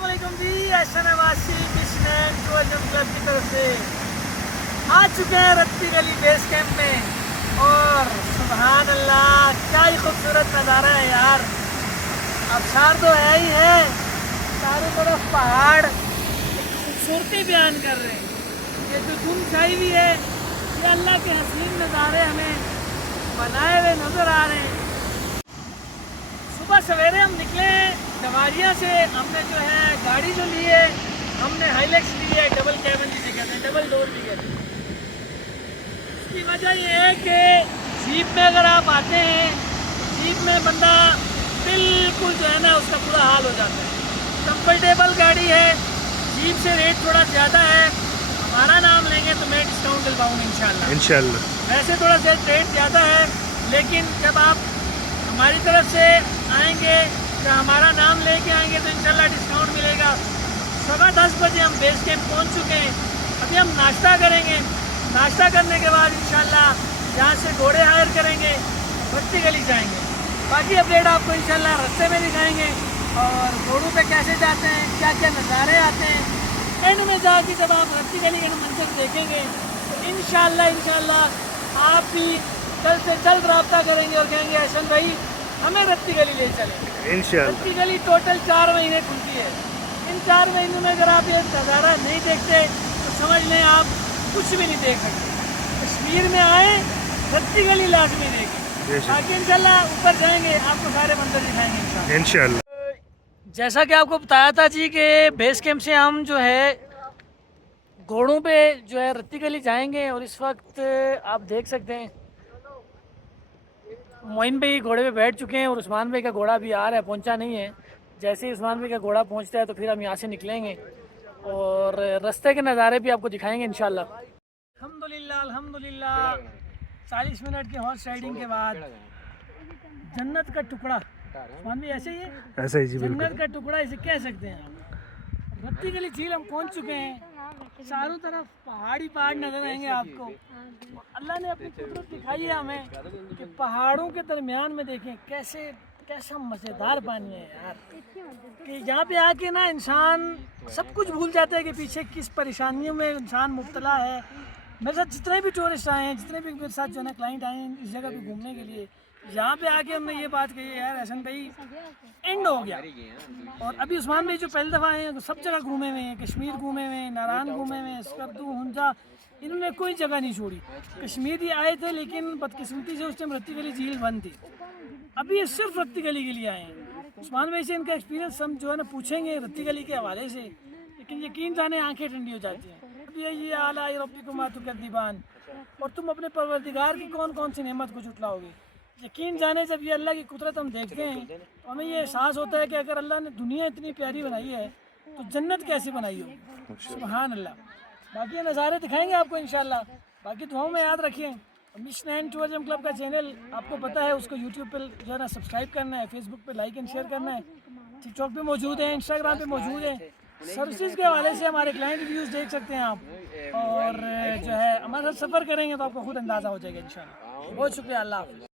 अस्सलाम वालेकुम जी। ऐसा नवासी मिशन टूरिज्म क्लब की तरफ से आ चुके हैं रत्ती गली बेस कैंप में और सुभान अल्लाह क्या ही खूबसूरत नज़ारा है यार। अबशार तो है ही है, चारों तरफ पहाड़ खूबसूरती बयान कर रहे हैं। ये जो धुंध छाई हुई है ये अल्लाह के हसीन नज़ारे हमें बनाए हुए नज़र आ रहे हैं। सुबह सवेरे हम निकले दवारिया से, हमने जो है गाड़ी जो ली है हमने हाइलेक्स ली है, डबल कैबिन जिसे कहते हैं, डबल डोर भी कहते हैं। इसकी वजह ये है कि जीप में अगर आप आते हैं जीप में बंदा बिल्कुल जो है ना उसका बुरा हाल हो जाता है। कंफर्टेबल गाड़ी है, जीप से रेट थोड़ा ज़्यादा है, हमारा नाम लेंगे तो मैं डिस्काउंट दिलवाऊँगा इंशाल्लाह। वैसे थोड़ा सा रेट ज़्यादा है लेकिन जब आप हमारी तरफ से आएंगे तो हमारा नाम लेके आएंगे तो इंशाल्लाह डिस्काउंट मिलेगा। 10:15 बजे हम बेस कैंप पहुँच चुके हैं। अभी हम नाश्ता करेंगे, नाश्ता करने के बाद इंशाल्लाह यहाँ से घोड़े हायर करेंगे, रत्ती गली जाएंगे। बाकी अपडेट आपको इंशाल्लाह रास्ते में दिखाएंगे और घोड़ों पे कैसे जाते हैं, क्या क्या नज़ारे आते हैं। एंड में जाके जब आप रत्ती गली का मंजर देखेंगे तो इंशाल्लाह आप भी जल्द से जल्द रब्ता करेंगे और कहेंगे हसन भाई हमें रत्ती गली ले चलें इंशाल्लाह। रत्ती गली टोटल 4 महीने खुलती है। इन 4 महीनों में अगर आप ये नज़ारा नहीं देखते तो समझ लें आप कुछ भी नहीं देख सकते। कश्मीर में आए रत्ती गली लाजमी देखें, बाकी इंशाल्लाह ऊपर जाएंगे आपको सारे मंदिर दिखाएंगे इंशाल्लाह। जैसा कि आपको बताया था जी कि बेस कैंप से हम जो है घोड़ों पे जो है रत्ती गली जाएंगे और इस वक्त आप देख सकते हैं मोइन भाई घोड़े पे बैठ चुके हैं और उस्मान भाई का घोड़ा भी आ रहा है, पहुंचा नहीं है। जैसे ही उस्मान भाई का घोड़ा पहुंचता है तो फिर हम यहाँ से निकलेंगे और रास्ते के नज़ारे भी आपको दिखाएंगे इंशाल्लाह। अल्हम्दुलिल्लाह अल्हम्दुलिल्लाह 40 मिनट की हॉर्स राइडिंग के बाद जन्नत का टुकड़ा, उस्मान भाई ऐसे ही है, ऐसा ही जी, जन्नत का टुकड़ा इसे कह सकते हैं आप। रत्ती गली झील हम पहुंच चुके हैं, चारों तरफ पहाड़ी पहाड़ नजर आएंगे आपको। अल्लाह ने अपनी कुदरत दिखाई है हमें कि पहाड़ों के दरमियान में देखें कैसा मज़ेदार पानी है यार, कि यहाँ पे आके ना इंसान सब कुछ भूल जाता है कि पीछे किस परेशानियों में इंसान मुब्तला है। मेरे साथ जितने भी टूरिस्ट आए हैं, जितने भी मेरे साथ जो है ना क्लाइंट आए हैं इस जगह पे घूमने के लिए, यहाँ पे आके हमने ये बात कही है यार हसन भाई एंड हो गया। और अभी उस्मान भाई जो पहली दफ़ा आए हैं तो सब जगह घूमे हुए हैं, कश्मीर घूमे हुए हैं, नारायण घूमे हुए हैं, स्कर्दू हुंजा, इन्होंने कोई जगह नहीं छोड़ी। कश्मीर ही आए थे लेकिन बदकिस्मती से उस टाइम रत्ती गली झील बंद थी, अभी ये सिर्फ रत्ती गली के लिए आए हैं। उस्मान भाई से इनका एक्सपीरियंस हम जो है ना पूछेंगे रत्ती गली के हवाले से, लेकिन यकीन जाने आंखें ठंडी हो जाती हैं। अभी ये आला रब्बिकुमा तुकद्दिबान, और तुम अपने परवरदिगार की कौन कौन सी नेमत को जुटलाओगे। यकीन जाने जब ये अल्लाह की कुदरत हम देखते हैं तो हमें ये एहसास होता है कि अगर अल्लाह ने दुनिया इतनी प्यारी बनाई है तो जन्नत कैसी बनाई होगी, सुभान अल्लाह। बाकी ये नज़ारे दिखाएंगे आपको इंशाल्लाह। बाकी दुआओं में याद रखिए मिशन एंड टूरिज्म क्लब का चैनल आपको पता है, उसको यूट्यूब पर जो है ना सब्सक्राइब करना है, फेसबुक पे लाइक एंड शेयर करना है, टिकटॉक पे मौजूद है, इंस्टाग्राम पे मौजूद है। सर्विसेज के हवाले से हमारे क्लाइंट रिव्यूज़ देख सकते हैं आप, और जो है हमारे साथ सफ़र करेंगे तो आपको खुद अंदाज़ा हो जाएगा इंशाल्लाह। बहुत शुक्रिया, अल्लाह हाफ़िज़।